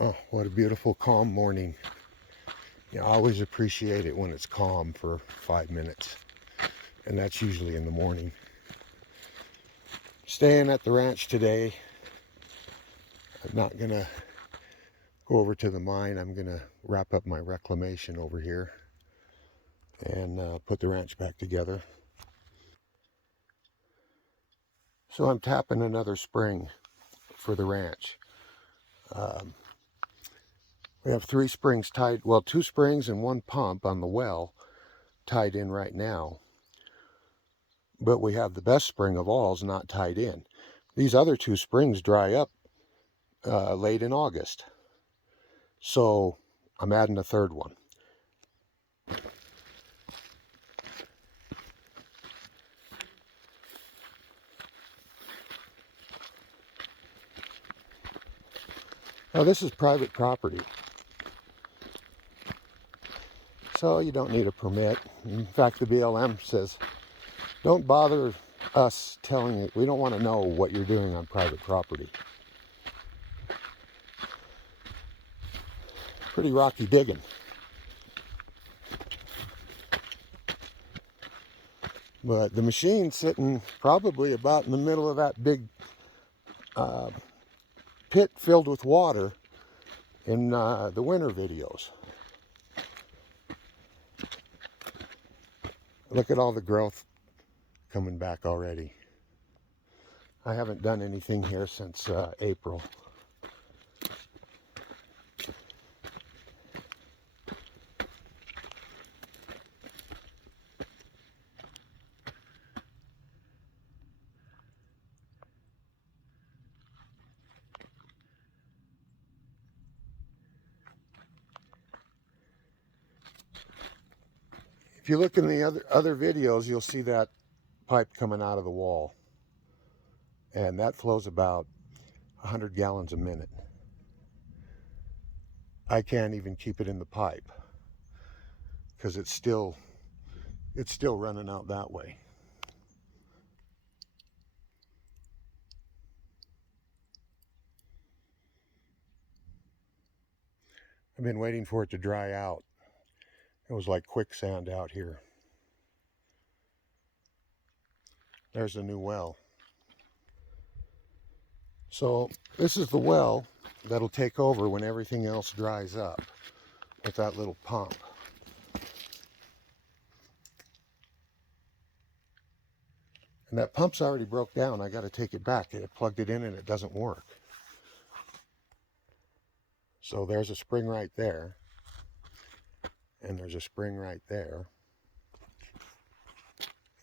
Oh, what a beautiful, calm morning. I always appreciate it when it's calm for 5 minutes, and that's usually in the morning. Staying at the ranch today. I'm not going to go over to the mine. I'm going to wrap up my reclamation over here and put the ranch back together. So I'm tapping another spring for the ranch. We have 3 springs tied, well, 2 springs and 1 pump on the well tied in right now. But we have the best spring of all is not tied in. These other 2 springs dry up late in August. So I'm adding a 3rd one. Now this is private property, so you don't need a permit. In fact, the BLM says, don't bother us telling you, we don't want to know what you're doing on private property. Pretty rocky digging. But the machine's sitting probably about in the middle of that big pit filled with water in the winter videos. Look at all the growth coming back already. I haven't done anything here since April. If you look in the other videos, you'll see that pipe coming out of the wall. And that flows about 100 gallons a minute. I can't even keep it in the pipe because it's still running out that way. I've been waiting for it to dry out. It was like quicksand out here. There's a new well. So this is the well that'll take over when everything else dries up with that little pump. And that pump's already broke down. I got to take it back. I plugged it in and it doesn't work. So there's a spring right there. And there's a spring right there.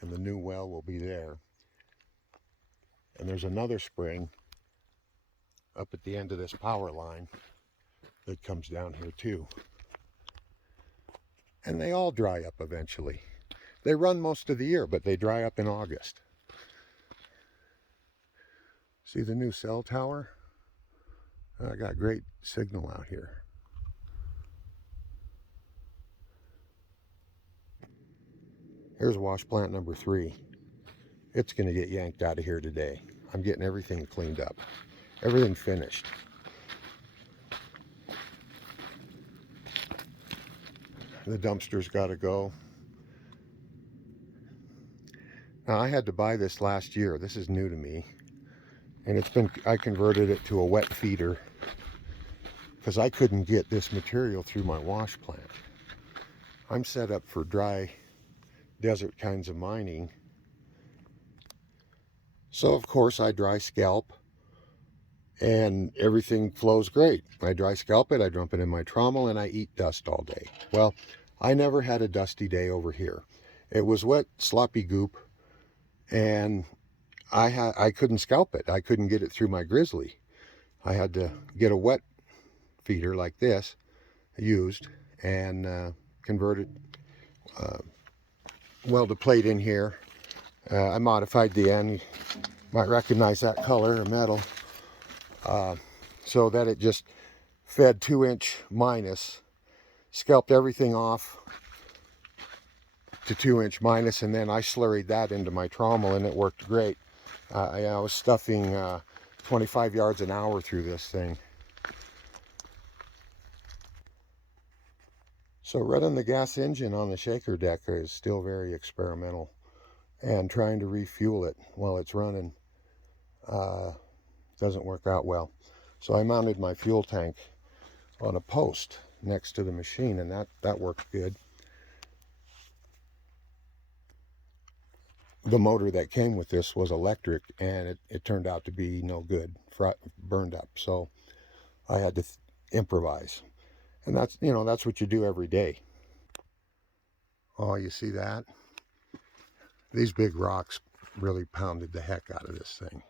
And the new well will be there. And there's another spring up at the end of this power line that comes down here too. And they all dry up eventually. They run most of the year, but they dry up in August. See the new cell tower? I got great signal out here. Here's wash plant number 3. It's going to get yanked out of here today. I'm getting everything cleaned up. Everything finished. The dumpster's got to go. Now I had to buy this last year. This is new to me. And I converted it to a wet feeder because I couldn't get this material through my wash plant. I'm set up for dry desert kinds of mining. So of course I dry scalp and everything flows great. I dry scalp it, I dump it in my trommel, and I eat dust all day. Well, I never had a dusty day over here. It was wet, sloppy goop, and I couldn't scalp it. I couldn't get it through my grizzly. I had to get a wet feeder like this used and convert it, weld a plate in here. I modified the end. You might recognize that color or metal. So that it just fed 2-inch minus, scalped everything off to 2-inch minus, and then I slurried that into my trommel and it worked great. I was stuffing 25 yards an hour through this thing. So running the gas engine on the shaker deck is still very experimental, and trying to refuel it while it's running doesn't work out well. So I mounted my fuel tank on a post next to the machine, and that worked good. The motor that came with this was electric, and it turned out to be no good, burned up. So I had to improvise, and that's what you do every day. Oh, you see that? These big rocks really pounded the heck out of this thing.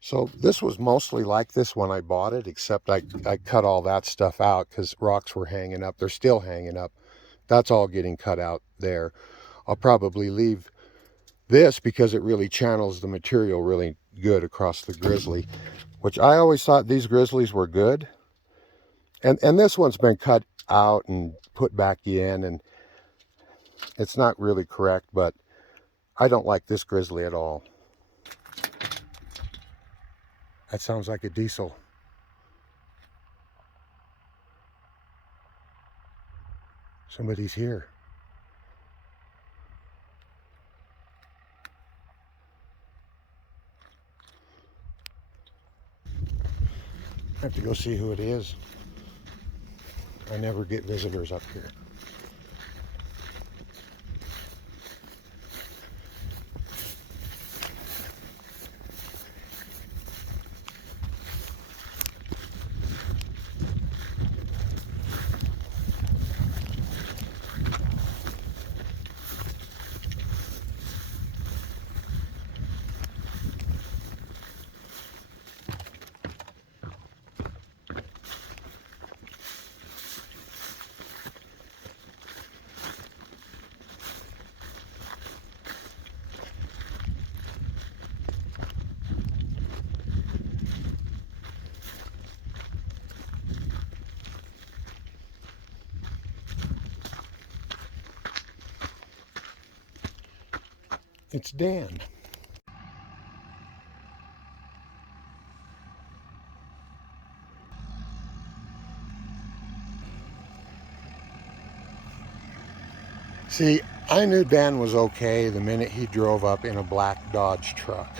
So this was mostly like this when I bought it, except I cut all that stuff out because rocks were hanging up. They're still hanging up. That's all getting cut out there. I'll probably leave this because it really channels the material really good across the grizzly, which I always thought these grizzlies were good. And this one's been cut out and put back in, and it's not really correct, but I don't like this grizzly at all. That sounds like a diesel. Somebody's here. I have to go see who it is. I never get visitors up here. It's Dan. See, I knew Dan was okay the minute he drove up in a black Dodge truck.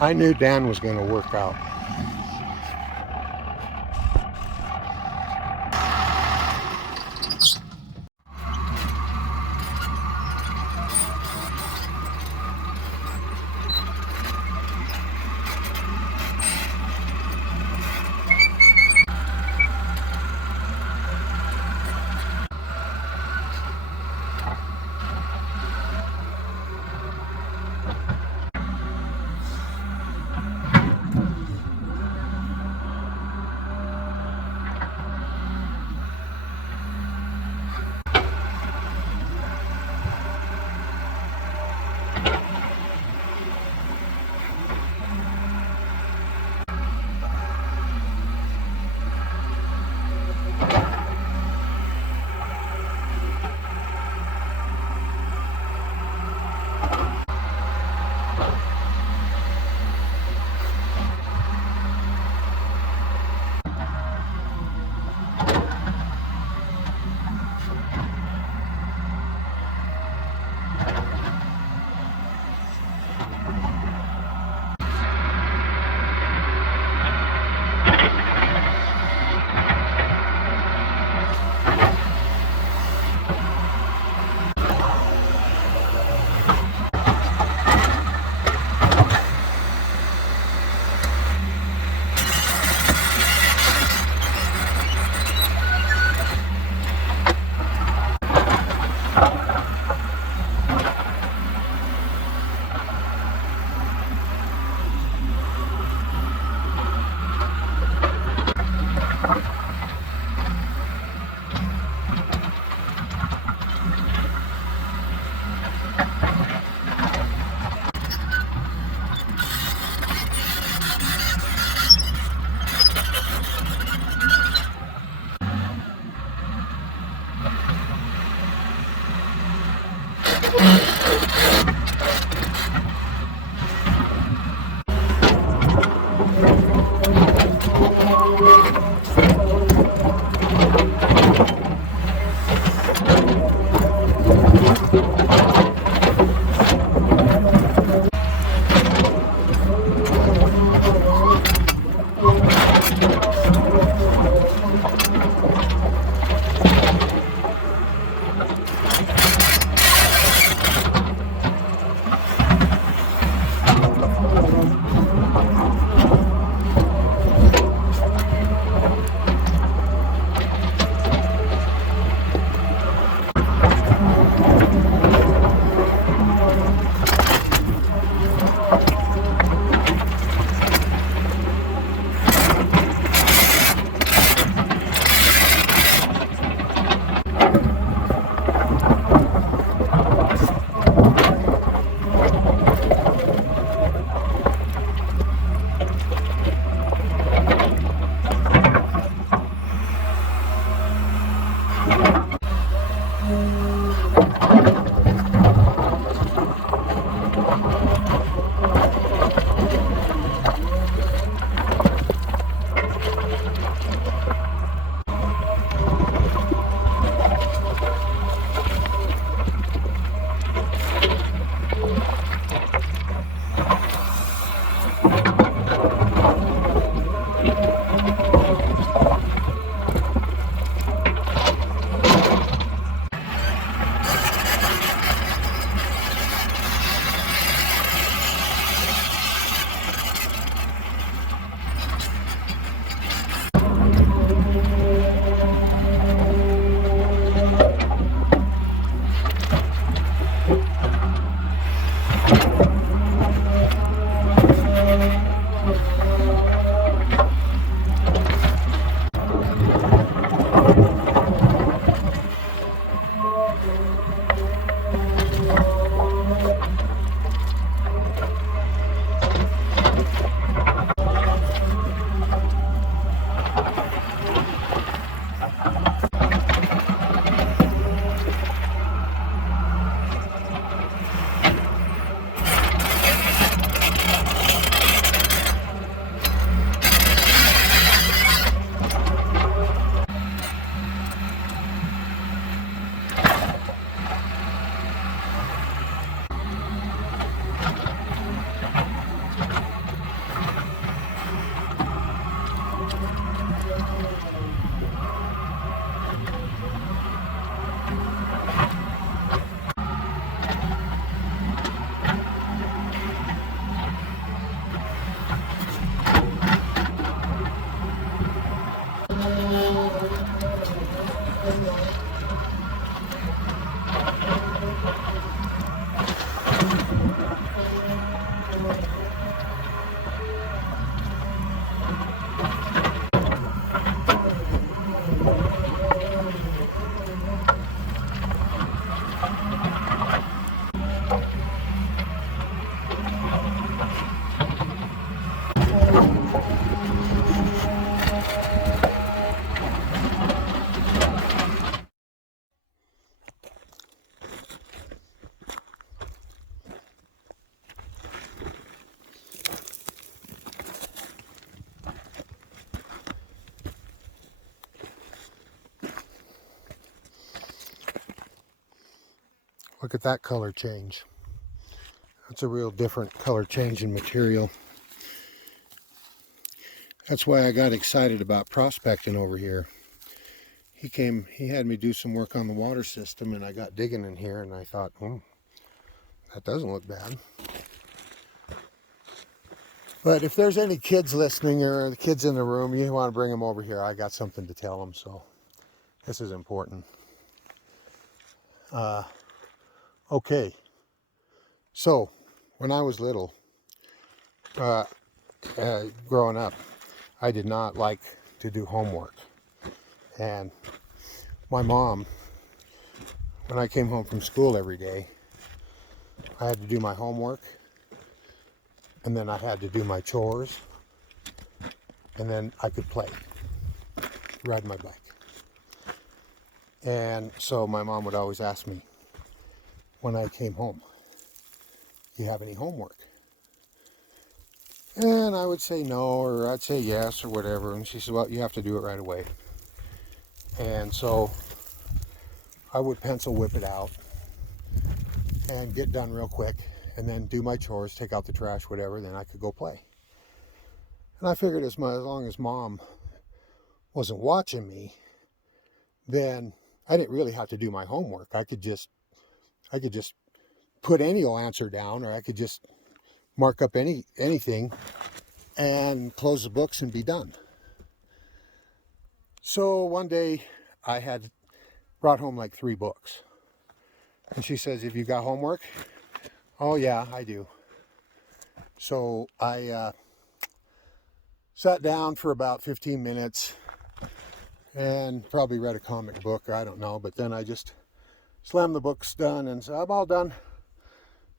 I knew Dan was going to work out. Look at that color change. That's a real different color change in material. That's why I got excited about prospecting over here. He had me do some work on the water system, and I got digging in here, and I thought, that doesn't look bad. But if there's any kids listening or the kids in the room, you want to bring them over here, I got something to tell them, so this is important. Okay, so when I was little, growing up, I did not like to do homework. And my mom, when I came home from school every day, I had to do my homework, and then I had to do my chores, and then I could play, ride my bike. And so my mom would always ask me when I came home, "You have any homework?" And I would say no, or I'd say yes, or whatever. And she said, "Well, you have to do it right away." And so I would pencil whip it out and get done real quick, and then do my chores, take out the trash, whatever, then I could go play. And I figured as long as Mom wasn't watching me, then I didn't really have to do my homework. I could just put any old answer down, or I could just mark up anything and close the books and be done. So one day I had brought home like 3 books. And she says, "Have you got homework?" "Oh yeah, I do." So I sat down for about 15 minutes and probably read a comic book, or I don't know, but then I just slammed the books done and said, "I'm all done.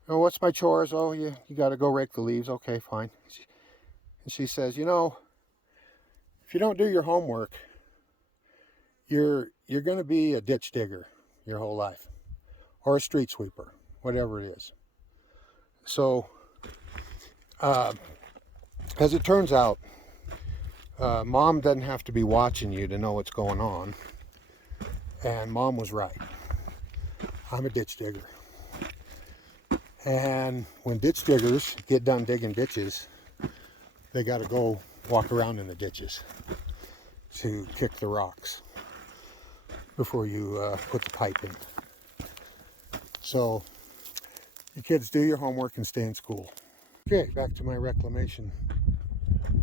Oh, what's my chores?" "Oh, you got to go rake the leaves." "Okay, fine." And she says, "You know, if you don't do your homework, you're going to be a ditch digger your whole life, or a street sweeper, whatever it is." So, as it turns out, Mom doesn't have to be watching you to know what's going on. And Mom was right. I'm a ditch digger. And when ditch diggers get done digging ditches, they got to go walk around in the ditches to kick the rocks before you put the pipe in. So, you kids, do your homework and stay in school. Okay, back to my reclamation.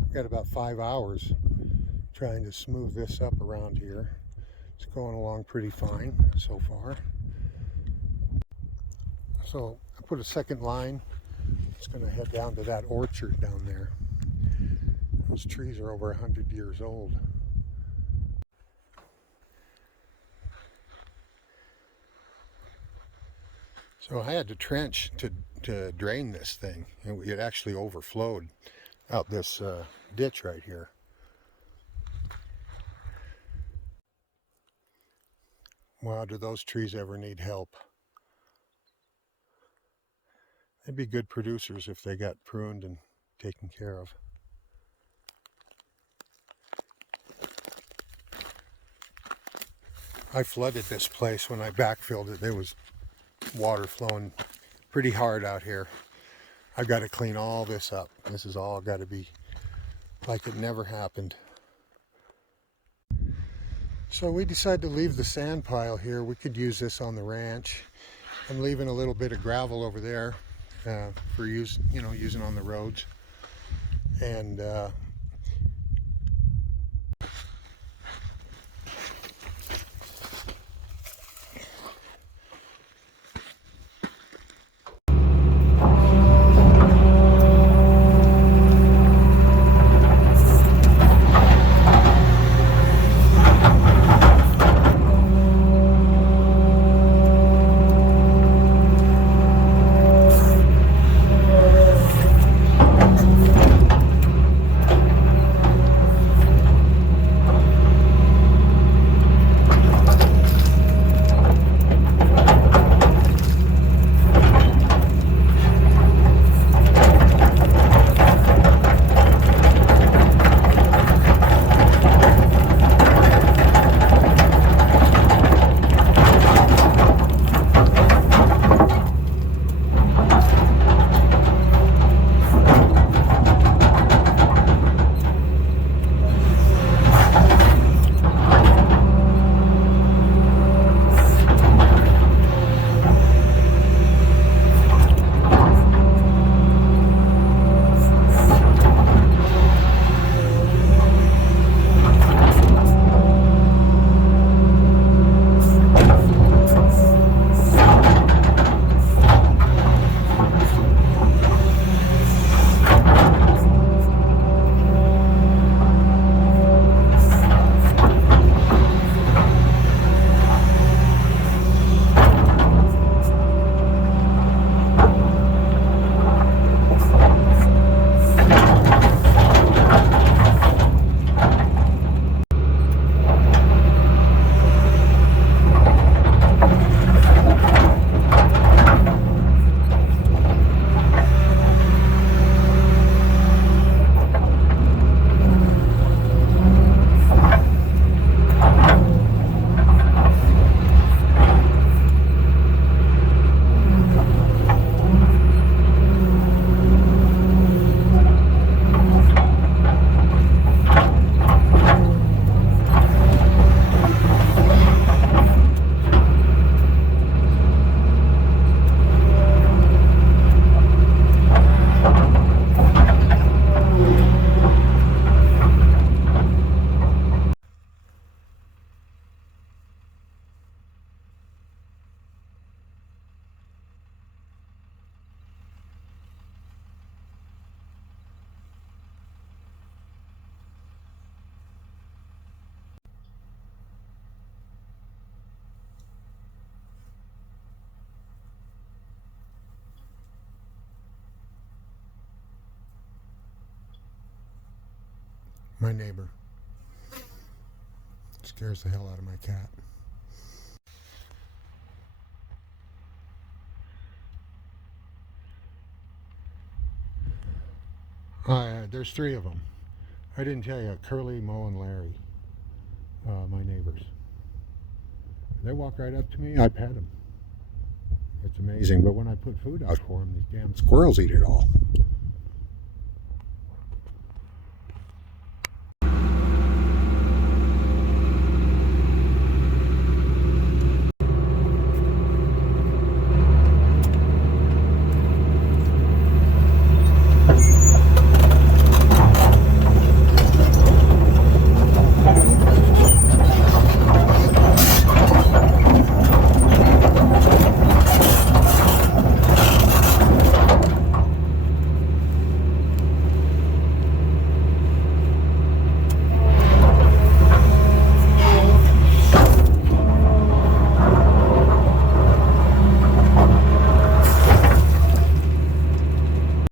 I've got about 5 hours trying to smooth this up around here. It's going along pretty fine so far. So I put a second line. It's going to head down to that orchard down there. Those trees are over 100 years old. So I had to trench to drain this thing. It actually overflowed out this ditch right here. Wow, do those trees ever need help? They'd be good producers if they got pruned and taken care of. I flooded this place when I backfilled it. There was water flowing pretty hard out here. I've got to clean all this up. This is all got to be like it never happened. So we decided to leave the sand pile here. We could use this on the ranch. I'm leaving a little bit of gravel over there for use, using on the roads. And my neighbor scares the hell out of my cat. There's three of them. I didn't tell you, Curly, Mo, and Larry, my neighbors. They walk right up to me, I pet them. It's amazing, but when I put food out for them, these damn squirrels eat it all.